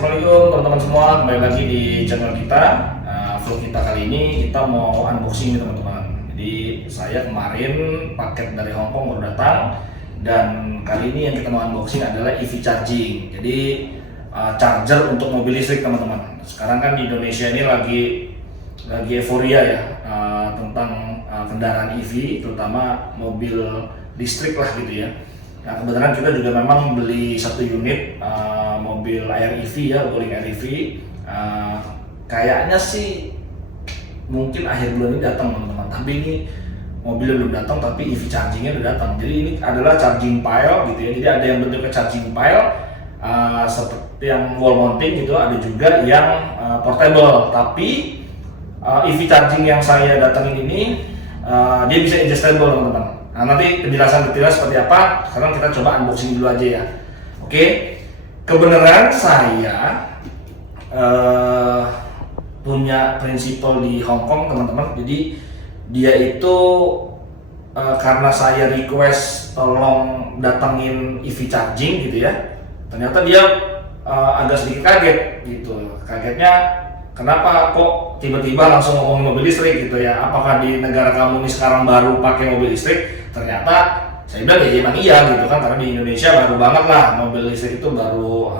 Assalamualaikum teman-teman semua, kembali lagi di channel kita. Vlog kita kali ini kita mau unboxing nih teman-teman. Jadi saya kemarin paket dari Hong Kong baru datang, dan kali ini yang kita mau unboxing adalah EV charging. Jadi charger untuk mobil listrik teman-teman. Sekarang kan di Indonesia ini lagi euforia ya tentang kendaraan EV, terutama mobil listrik lah gitu ya. Nah, kebetulan kita juga memang beli satu unit mobil air EV ya, Wuling Air EV. Kayaknya sih mungkin akhir bulan ini datang teman-teman. Tapi ini mobilnya belum datang, tapi EV chargingnya udah datang. Jadi ini adalah charging pile gitu ya. Jadi ada yang bentuknya charging pile seperti yang wall mounting gitu, ada juga yang portable. Tapi EV charging yang saya datangin ini dia bisa adjustable teman-teman. Nah, nanti penjelasan detailnya seperti apa, sekarang kita coba unboxing dulu aja ya. Oke, kebenaran saya punya prinsipal di Hong Kong teman-teman. Jadi dia itu karena saya request tolong datangin EV charging gitu ya, ternyata dia agak sedikit kaget gitu. Kagetnya kenapa kok tiba-tiba langsung ngomongin mobil listrik gitu ya, apakah di negara kamu ini sekarang baru pakai mobil listrik? Ternyata saya bilang ya emang iya gitu kan, karena di Indonesia baru banget lah mobil listrik itu baru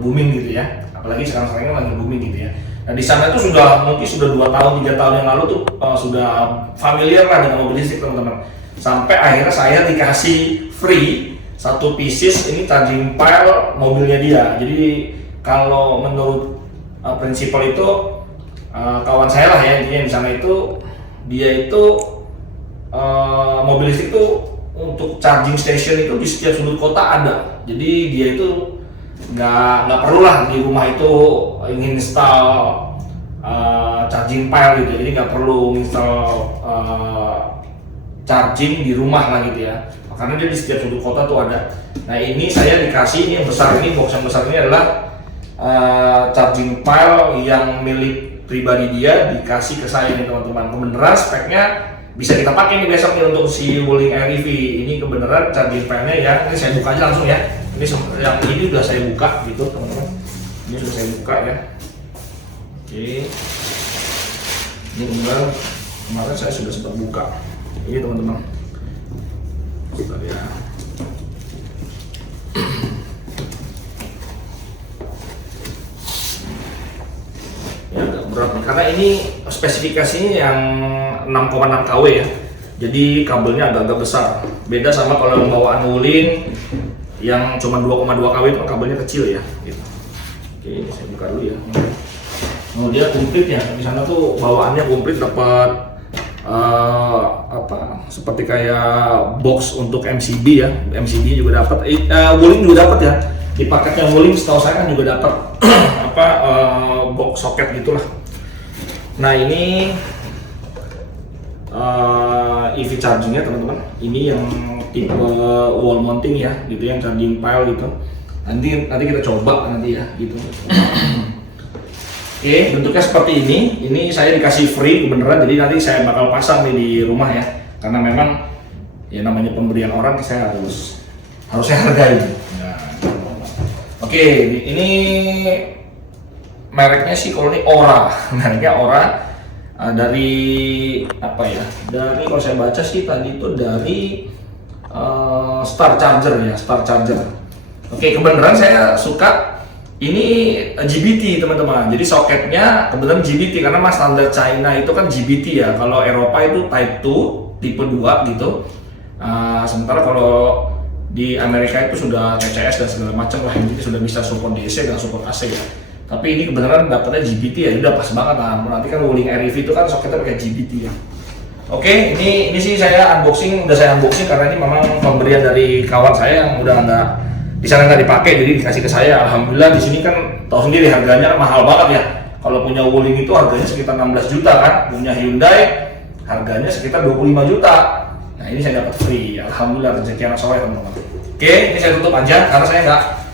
booming gitu ya, apalagi sekarang ini lagi booming gitu ya. Nah di sana itu mungkin sudah 2 tahun 3 tahun yang lalu tuh sudah familiar lah dengan mobil listrik teman-teman. Sampai akhirnya saya dikasih free satu pieces ini charging pile mobilnya dia. Jadi kalau menurut prinsipal itu kawan saya lah ya, intinya di sana itu dia itu mobil listrik itu untuk charging station itu di setiap sudut kota ada. Jadi dia itu nggak perlu lah di rumah itu ingin install charging pile gitu. Jadi nggak perlu install charging di rumah lah gitu ya, karena dia di setiap sudut kota tuh ada. Nah ini saya dikasih, ini yang besar ini, box yang besar ini adalah charging pile yang milik pribadi dia, dikasih ke saya nih teman-teman. Kebenaran speknya bisa kita pakai nih besok nih untuk si Wuling Air EV. Ini kebenaran charging pile-nya ya, ini saya buka aja langsung ya. Ini yang ini udah saya buka gitu teman-teman. Ini sudah saya buka ya. Oke. Ini kebenaran kemarin saya sudah sempat buka. Ini teman-teman. Bentar ya. Ya agak berat nih, karena ini spesifikasinya yang 6,6 kW ya, jadi kabelnya agak-agak besar, beda sama kalau bawaan Wuling yang cuma 2,2 kW itu kabelnya kecil ya gitu. Oke, ini saya buka dulu ya. Oh dia komplit ya, di sana tuh bawaannya komplit, dapat seperti kayak box untuk MCB ya, MCB juga dapat, Wuling juga dapat ya. Di paketnya Wuling setahu saya kan juga dapat box soket gitulah. Nah ini EV chargingnya teman-teman, ini yang tipe wall mounting ya gitu, yang charging pile gitu. Nanti kita coba nanti ya gitu. Oke, bentuknya seperti ini. Ini saya dikasih free beneran, jadi nanti saya bakal pasang nih di rumah ya, karena memang ya namanya pemberian orang saya harus saya hargai. Nah, oke, ini mereknya sih kalau ini Ora, mereknya Ora. Dari apa ya? Dari kalau saya baca sih tadi itu dari Star Charger ya, Star Charger. Oke, kebenaran saya suka ini GBT teman-teman. Jadi soketnya kebetulan GBT karena mas standar China itu kan GBT ya. Kalau Eropa itu Type 2 tipe 2 gitu. Sementara kalau di Amerika itu sudah TCS dan segala macam lah, ini sudah bisa support DC dan support AC ya. Tapi ini kebenaran dapatnya GBT ya, udah pas banget lah. Nanti kan Wuling Air EV itu kan soketnya pakai GBT ya. Oke, ini sih saya unboxing, udah saya unboxing karena ini memang pemberian dari kawan saya yang udah nggak di sana nggak dipakai, jadi dikasih ke saya. Alhamdulillah di sini kan tahu sendiri harganya mahal banget ya. Kalau punya Wuling itu harganya sekitar 16 juta kan, punya Hyundai harganya sekitar 25 juta. Nah ini saya dapat free, alhamdulillah rezeki anak soleh teman-teman. Oke, ini saya tutup aja karena saya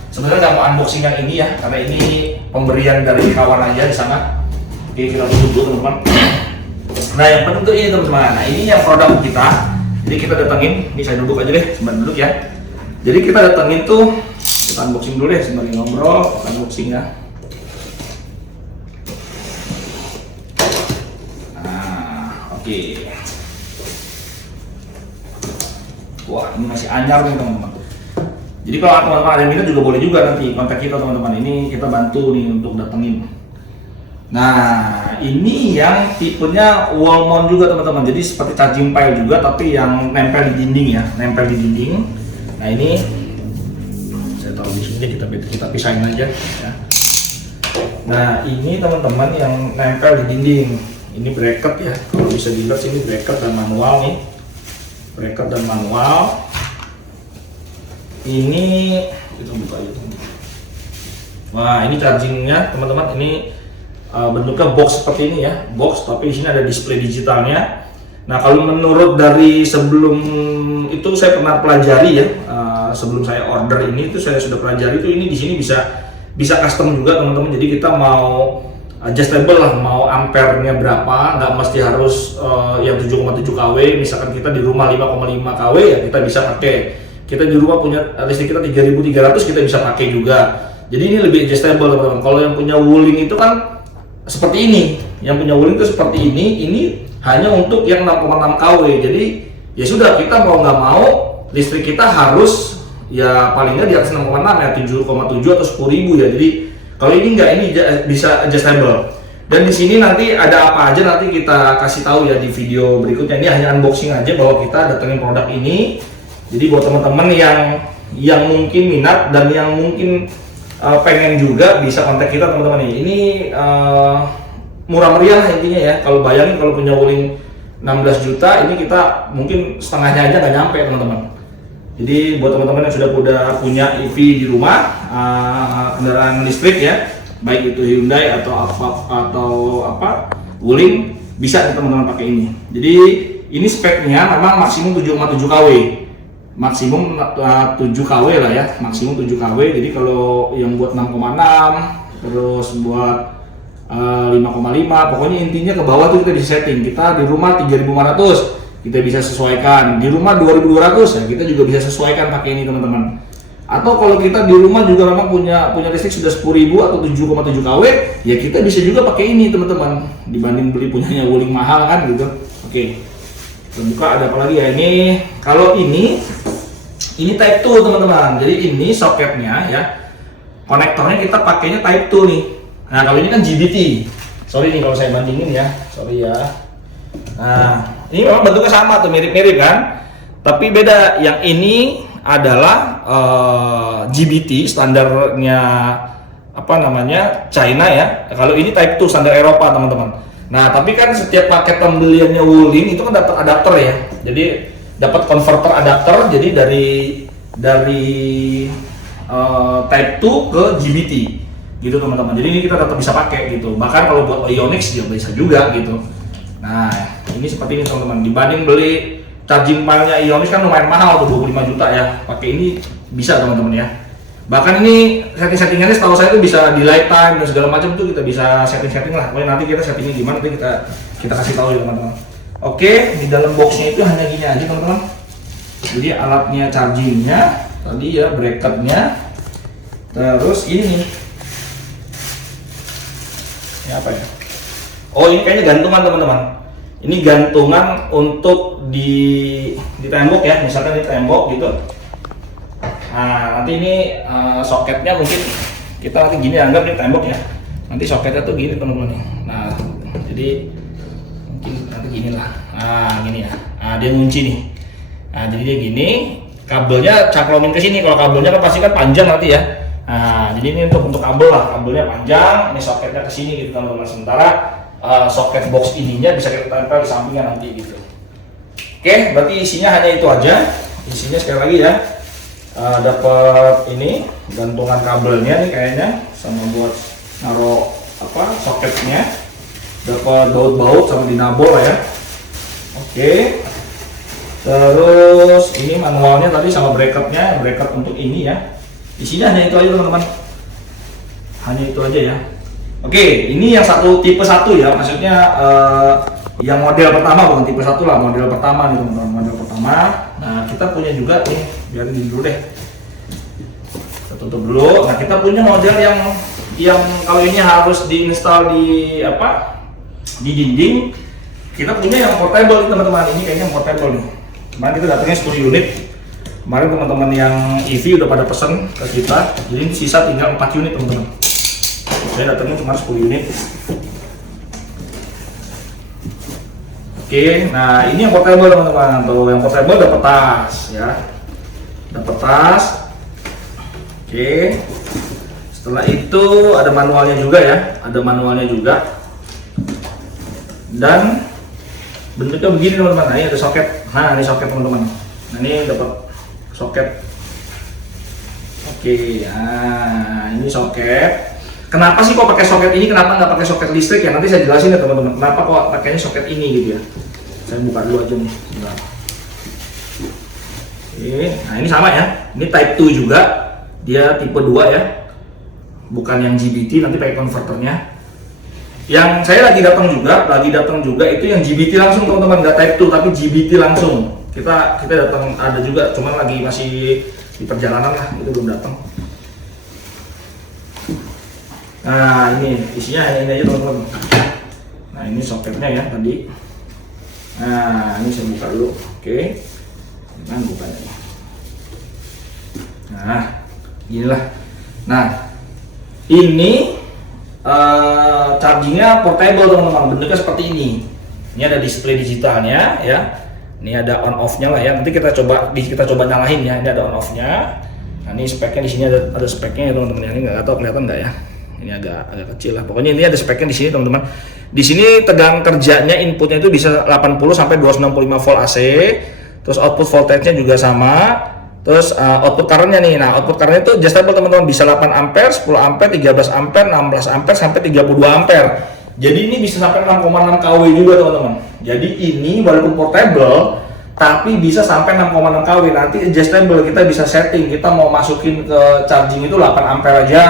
sebenarnya nggak mau unboxing yang ini ya, karena ini pemberian dari kawan aja di sana. Oke, kita tutup dulu teman-teman. Nah yang penting tuh ini teman-teman. Nah ini yang produk kita. Jadi kita datangin, ini saya duduk aja deh, sebentar duduk ya. Jadi kita datangin tuh, kita kita unboxing dulu deh sembari ngobrol, unboxing ya. Nah, oke. Wah, ini masih anyar nih teman-teman. Jadi kalau teman-teman ada yang minat juga boleh juga nanti kontak kita teman-teman. Ini kita bantu nih untuk datengin. Nah, ini yang tipenya wall mount juga teman-teman. Jadi seperti charging pile juga, tapi yang nempel di dinding ya, nempel di dinding. Nah ini, saya taruh di sini kita pisahin aja. Ya. Nah ini teman-teman yang nempel di dinding. Ini bracket ya. Kalau bisa dilihat sini bracket dan manual nih. Bracket dan manual. Ini kita buka aja teman-teman. Wah ini chargingnya teman-teman. Ini bentuknya box seperti ini ya, box tapi di sini ada display digitalnya. Nah kalau menurut dari sebelum itu saya pernah pelajari ya, sebelum saya order ini itu saya sudah pelajari itu ini di sini bisa custom juga teman-teman. Jadi kita mau adjustable lah, mau ampernya berapa, nggak mesti harus yang 7,7 kW. Misalkan kita di rumah 5,5 kW ya kita bisa pakai. Kita di rumah punya listrik kita 3.300 kita bisa pakai juga. Jadi ini lebih adjustable teman-teman. Kalau yang punya Wuling itu kan seperti ini, yang punya Wuling itu seperti ini hanya untuk yang 6,6 kW. Jadi ya sudah, kita mau nggak mau listrik kita harus ya paling nggak di atas 6,6 ya, 7,7 atau 10.000 ya. Jadi kalau ini nggak, ini bisa adjustable. Dan di sini nanti ada apa aja nanti kita kasih tahu ya di video berikutnya. Ini hanya unboxing aja bahwa kita datengin produk ini. Jadi buat teman-teman yang mungkin minat dan yang mungkin pengen juga bisa kontak kita teman-teman nih. Ini murah meriah lah intinya ya. Kalau bayangin kalau punya Wuling 16 juta, ini kita mungkin setengahnya aja nggak nyampe teman-teman. Jadi buat teman-teman yang sudah punya EV di rumah, kendaraan listrik ya, baik itu Hyundai atau apa Wuling, bisa teman-teman pakai ini. Jadi ini speknya memang maksimum 7,7 kW. Maksimum 7 kW lah ya, maksimum 7 kW. Jadi kalau yang buat 6,6 terus buat 5,5, pokoknya intinya ke bawah tuh kita bisa setting. Kita di rumah 3.500 kita bisa sesuaikan, di rumah 2.200 ya kita juga bisa sesuaikan pakai ini teman-teman. Atau kalau kita di rumah juga memang punya listrik sudah 10.000 atau 7,7 kW ya kita bisa juga pakai ini teman-teman, dibanding beli punyanya Wuling mahal kan gitu. Oke, kita buka ada apa lagi ya. Ini kalau ini type 2 teman-teman. Jadi ini soketnya ya, konektornya kita pakainya type 2 nih. Nah kalau ini kan GBT. Sorry nih kalau saya bandingin ya, sorry ya. Nah ini memang bentuknya sama tuh, mirip-mirip kan, tapi beda. Yang ini adalah GBT, standarnya apa namanya China ya. Kalau ini type 2 standar Eropa teman-teman. Nah tapi kan setiap paket pembeliannya Wuling itu kan dapat adapter ya. Jadi dapat converter adapter, jadi dari type 2 ke GBT gitu teman-teman. Jadi ini kita tetap bisa pakai gitu. Bahkan kalau buat Ionix juga bisa juga gitu. Nah ini seperti ini teman-teman. Dibanding beli charging pile-nya Ionix kan lumayan mahal tuh, 25 juta ya. Pakai ini bisa teman-teman ya. Bahkan ini setting-settingannya setahu saya itu bisa di lifetime dan segala macam tuh kita bisa setting-setting lah. Pokoknya nanti kita settingnya gimana nanti kita kasih tahu ya teman-teman. Oke, di dalam boxnya itu hanya gini aja teman-teman. Jadi alatnya chargingnya, tadi ya bracketnya, terus ini apa ya? Oh ini kayaknya gantungan teman-teman. Ini gantungan untuk di tembok ya, misalkan di tembok gitu. Nah nanti ini soketnya mungkin kita nanti gini anggap di tembok ya. Nanti soketnya tuh gini teman-teman. Nah jadi mungkin nanti gini lah. Nah gini ya. Nah dia ngunci nih. Nah jadi dia gini, kabelnya caklomin ke sini. Kalau kabelnya kan pasti kan panjang nanti ya. Nah jadi ini untuk kabel lah, kabelnya panjang. Ini soketnya ke sini gitu teman-teman. Sementara soket box ininya bisa kita tempel di sampingnya nanti gitu. Oke, berarti isinya hanya itu aja. Isinya sekali lagi ya, dapat ini gantungan kabelnya nih kayaknya, sama buat naruh apa soketnya. Dapat baut-baut sama dinabol lah ya. Oke. Terus ini manualnya tadi sama bracketnya, bracket untuk ini ya. Isinya hanya itu aja teman-teman. Hanya itu aja ya. Oke, ini yang tipe 1 ya. Maksudnya yang model pertama, bukan tipe 1 lah, model pertama nih teman-teman, model pertama. Nah, kita punya juga nih, biarin dulu deh. Kita tutup dulu. Nah, kita punya model yang kalau ini harus diinstal di apa? Di dinding. Kita punya yang portable nih teman-teman. Ini kayaknya yang portable nih. Kemarin kita datangnya 10 unit. Kemarin teman-teman yang EV udah pada pesen ke kita. Jadi sisa tinggal 4 unit teman-teman. Saya datangnya cuma 10 unit. Oke, nah ini yang portable teman-teman. Tuh, yang portable dapat tas ya. Dapat tas. Oke. Setelah itu ada manualnya juga ya. Ada manualnya juga. Dan bentuknya begini teman-teman. Nah, ini ada soket. Nah, ini soket teman-teman. Nah, ini dapat soket. Oke, nah ini soket. Kenapa sih kok pakai soket ini? Kenapa nggak pakai soket listrik ya? Nanti saya jelasin ya teman-teman. Kenapa kok pakainya soket ini gitu ya? Saya buka dulu aja nih. Nah. Oke, nah ini sama ya. Ini Type 2 juga. Dia tipe 2 ya. Bukan yang GBT. Nanti pakai konverternya. Yang saya lagi datang juga itu yang GBT langsung teman-teman, nggak Type 2 tapi GBT langsung. Kita datang ada juga, cuman lagi masih di perjalanan lah, itu belum datang. Nah ini isinya ini aja teman-teman. Nah ini soketnya ya tadi. Nah ini saya buka dulu, oke. Nah bukanya. Nah inilah. Nah ini chargingnya portable teman-teman, bentuknya seperti ini. Ini ada display digitalnya ya. Ini ada on off-nya lah ya. Nanti kita coba nyalain ya. Ini ada on off-nya. Nah ini speknya di sini ada speknya ya teman-teman. Ini nggak tahu kelihatan nggak ya. Ini agak kecil lah. Pokoknya ini ada speknya di sini teman-teman. Di sini tegangan kerjanya inputnya itu bisa 80 sampai 265 volt AC. Terus output voltage-nya juga sama. Terus output current-nya nih. Nah, output current itu adjustable teman-teman, bisa 8 ampere, 10 ampere, 13 ampere, 16 ampere sampai 32 ampere. Jadi ini bisa sampai 6,6 kW juga teman-teman. Jadi ini walaupun portable tapi bisa sampai 6,6 kW. Nanti adjustable, kita bisa setting, kita mau masukin ke charging itu 8 ampere aja,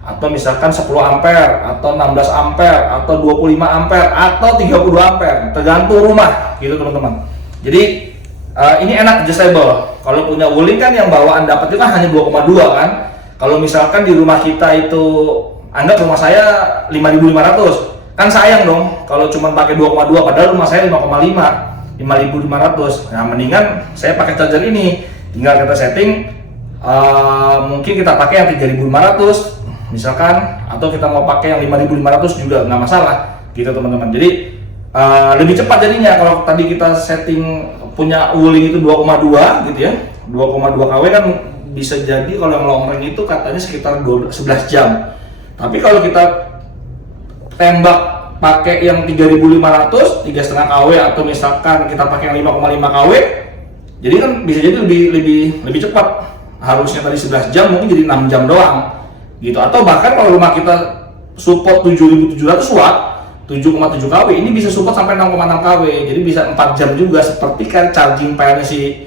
atau misalkan 10 ampere, atau 16 ampere, atau 25 ampere, atau 32 ampere, tergantung rumah gitu teman-teman. Jadi ini enak adjustable. Kalau punya Wuling kan yang bawaan dapat itu kan hanya 2,2 kan. Kalau misalkan di rumah kita itu, anggap rumah saya 5.500, kan sayang dong kalau cuma pakai 2,2 padahal rumah saya 5,5, 5.500. Nah mendingan saya pakai charger ini, tinggal kita setting, mungkin kita pakai yang 3.500 misalkan, atau kita mau pakai yang 5.500 juga nggak masalah gitu teman-teman. Jadi lebih cepat jadinya. Kalau tadi kita setting punya Wuling itu 2,2 gitu ya, 2,2 kW kan bisa jadi kalau yang long range itu katanya sekitar 11 jam. Tapi kalau kita tembak pakai yang 3.500, 3,5 kW, atau misalkan kita pakai yang 5,5 kW, jadi kan bisa jadi lebih cepat. Harusnya tadi 11 jam mungkin jadi 6 jam doang gitu. Atau bahkan kalau rumah kita support 7.700 watt, 7,7 kW, ini bisa support sampai 6,6 kW, jadi bisa 4 jam juga, seperti kan charging pile-nya si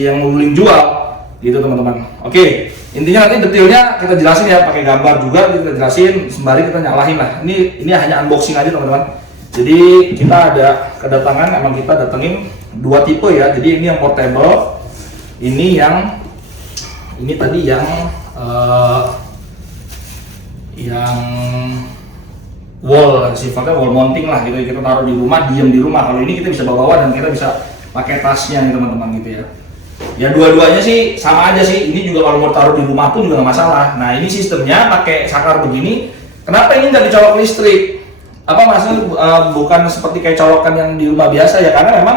yang Wuling jual gitu teman-teman. Oke, intinya nanti detailnya kita jelasin ya, pakai gambar juga kita jelasin, sembari kita nyalahin lah. Ini hanya unboxing aja teman-teman. Jadi kita ada kedatangan, emang kita datengin 2 tipe ya. Jadi ini yang portable, ini tadi yang wall, sifatnya wall mounting lah gitu, kita taruh di rumah, diem di rumah. Kalau ini kita bisa bawa dan kita bisa pakai tasnya nih teman-teman gitu ya. Ya dua-duanya sih sama aja sih. Ini juga kalau mau taruh di rumah pun juga nggak masalah. Nah ini sistemnya pakai saklar begini. Kenapa ini nggak dicolok listrik? Apa maksudnya bukan seperti kayak colokan yang di rumah biasa ya? Karena memang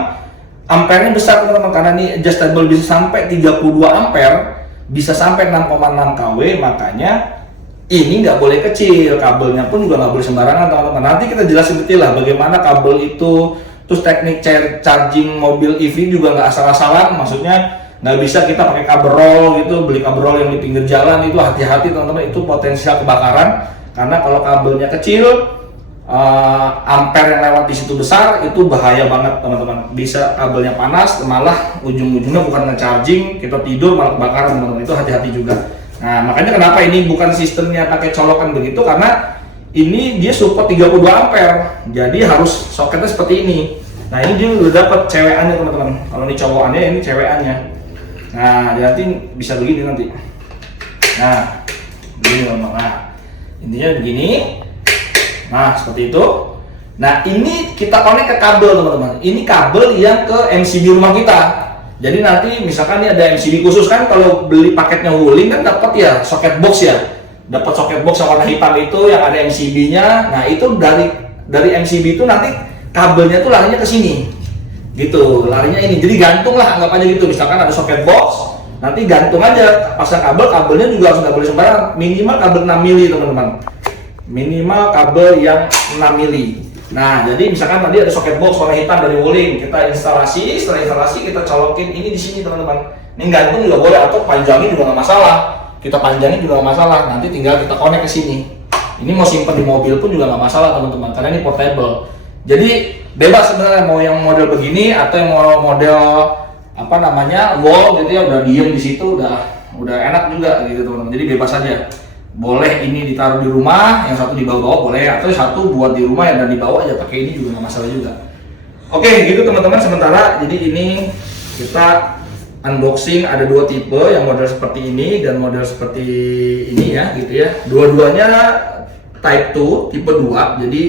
ampernya besar teman-teman. Karena ini adjustable bisa sampai 32 ampere, bisa sampai 6,6 kW, makanya ini nggak boleh kecil, kabelnya pun juga nggak boleh sembarangan teman-teman. Nanti kita jelasin detail lah bagaimana kabel itu, terus teknik charging mobil EV juga nggak asal-asalan, maksudnya nggak bisa kita pakai kabel roll gitu, beli kabel roll yang di pinggir jalan, itu hati-hati teman-teman, itu potensial kebakaran. Karena kalau kabelnya kecil, ampere yang lewat di situ besar, itu bahaya banget teman-teman. Bisa kabelnya panas, malah ujung-ujungnya bukan nge-charging, kita tidur malah kebakaran teman-teman, itu hati-hati juga. Nah makanya kenapa ini bukan sistemnya pakai colokan begitu, karena ini dia support 32 ampere, jadi harus soketnya seperti ini. Nah ini dia udah dapat cewekannya teman-teman. Kalau ini cowokannya, ini cewekannya. Nah nanti bisa begini nanti. Nah, begini teman-teman. Nah, intinya begini. Nah, seperti itu. Nah, ini kita connect ke kabel teman-teman. Ini kabel yang ke MCB rumah kita. Jadi nanti misalkan ini ada MCB khusus kan, kalau beli paketnya Wuling kan dapat ya soket box ya. Dapat soket box yang warna hitam itu yang ada MCB-nya. Nah, itu dari MCB itu nanti kabelnya tuh larinya ke sini. Gitu, larinya ini. Jadi gantung lah, anggap aja gitu. Misalkan ada soket box, nanti gantung aja, pasang kabelnya juga harus nggak boleh sembarangan. Minimal kabel 6 mili teman-teman. Minimal kabel yang 6 mili. Nah, jadi misalkan tadi ada soket box warna hitam dari Wuling, kita instalasi, setelah instalasi kita colokin ini di sini teman-teman. Ini gantung juga boleh atau panjangin juga nggak masalah. Kita panjangin juga nggak masalah. Nanti tinggal kita connect ke sini. Ini mau simpen di mobil pun juga nggak masalah teman-teman, karena ini portable. Jadi bebas sebenarnya mau yang model begini atau yang mau model apa namanya wall gitu ya, udah diem di situ udah enak juga gitu teman-teman. Jadi bebas aja. Boleh ini ditaruh di rumah, yang satu dibawa-bawa boleh, atau satu buat di rumah dan dibawa aja pakai ini juga nggak masalah juga. Oke, gitu teman-teman sementara. Jadi ini kita unboxing, ada dua tipe, yang model seperti ini dan model seperti ini ya, gitu ya. Dua-duanya Type 2, tipe 2, jadi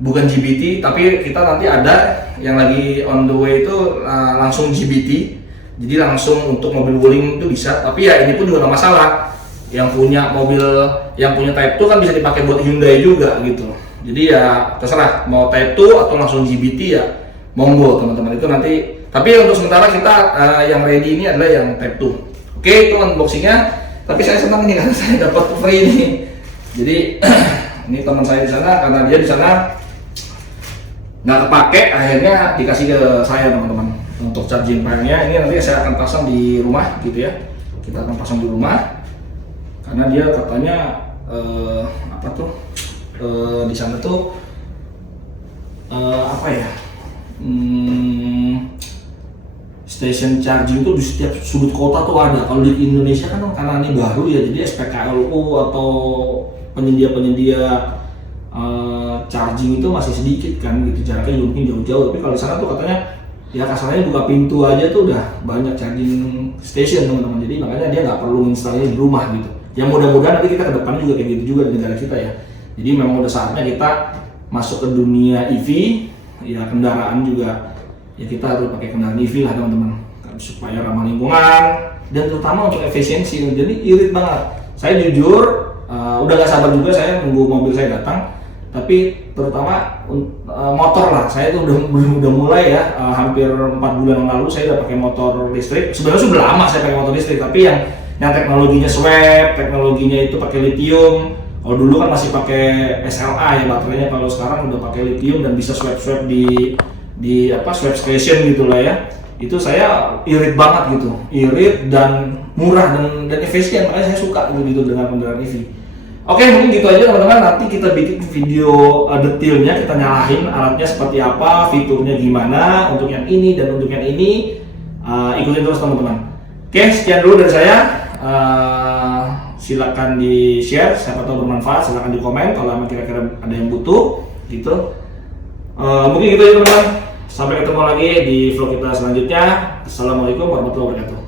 bukan GBT, tapi kita nanti ada yang lagi on the way itu langsung GBT, jadi langsung untuk mobil Wuling itu bisa. Tapi ya ini pun juga nggak masalah. Yang punya mobil, yang punya Type 2 kan bisa dipakai buat Hyundai juga gitu. Jadi ya terserah mau Type 2 atau langsung GBT ya monggo teman-teman, itu nanti. Tapi untuk sementara kita yang ready ini adalah yang Type 2. Oke, itu unboxingnya. Tapi saya senang nih karena saya dapat free ini. Jadi ini teman saya di sana, karena dia di sana nggak kepake, akhirnya dikasih ke saya teman-teman untuk charging pile-nya. Ini nanti saya akan pasang di rumah gitu ya. Kita akan pasang di rumah. Karena dia katanya di sana tuh station charging itu di setiap sudut kota tuh ada. Kalau di Indonesia kan karena ini baru ya, jadi SPKLU atau penyedia charging itu masih sedikit kan gitu, jaraknya juga mungkin jauh-jauh. Tapi kalau di sana tuh katanya ya kasarnya buka pintu aja tuh udah banyak charging station teman-teman. Jadi makanya dia nggak perlu instalnya di rumah gitu. Ya mudah-mudahan nanti kita ke depan juga kayak gitu juga di negara kita ya. Jadi memang udah saatnya kita masuk ke dunia EV, ya kendaraan juga ya kita harus pakai kendaraan EV lah teman-teman, supaya ramah lingkungan dan terutama untuk efisiensi. Jadi irit banget. Saya jujur udah gak sabar juga saya nunggu mobil saya datang. Tapi terutama motor lah, saya tuh udah mulai ya, hampir 4 bulan lalu saya udah pakai motor listrik. Sebenarnya sudah lama saya pakai motor listrik, tapi yang teknologinya swap, teknologinya itu pakai lithium. Kalau dulu kan masih pakai SLA ya baterainya, kalau sekarang udah pakai lithium dan bisa swap di swap station gitu lah ya. Itu saya irit banget gitu, irit dan murah dan efisien, makanya saya suka gitu dengan kendaraan EV. Oke, mungkin gitu aja teman-teman. Nanti kita bikin video detailnya, kita nyalahin alatnya seperti apa, fiturnya gimana untuk yang ini dan untuk yang ini. Ikutin terus teman-teman. Oke, sekian dulu dari saya. Silakan di share, siapa tahu bermanfaat. Silakan di komen kalau memang kira-kira ada yang butuh gitu. Mungkin gitu ya teman-teman. Sampai ketemu lagi di vlog kita selanjutnya. Assalamualaikum warahmatullahi wabarakatuh.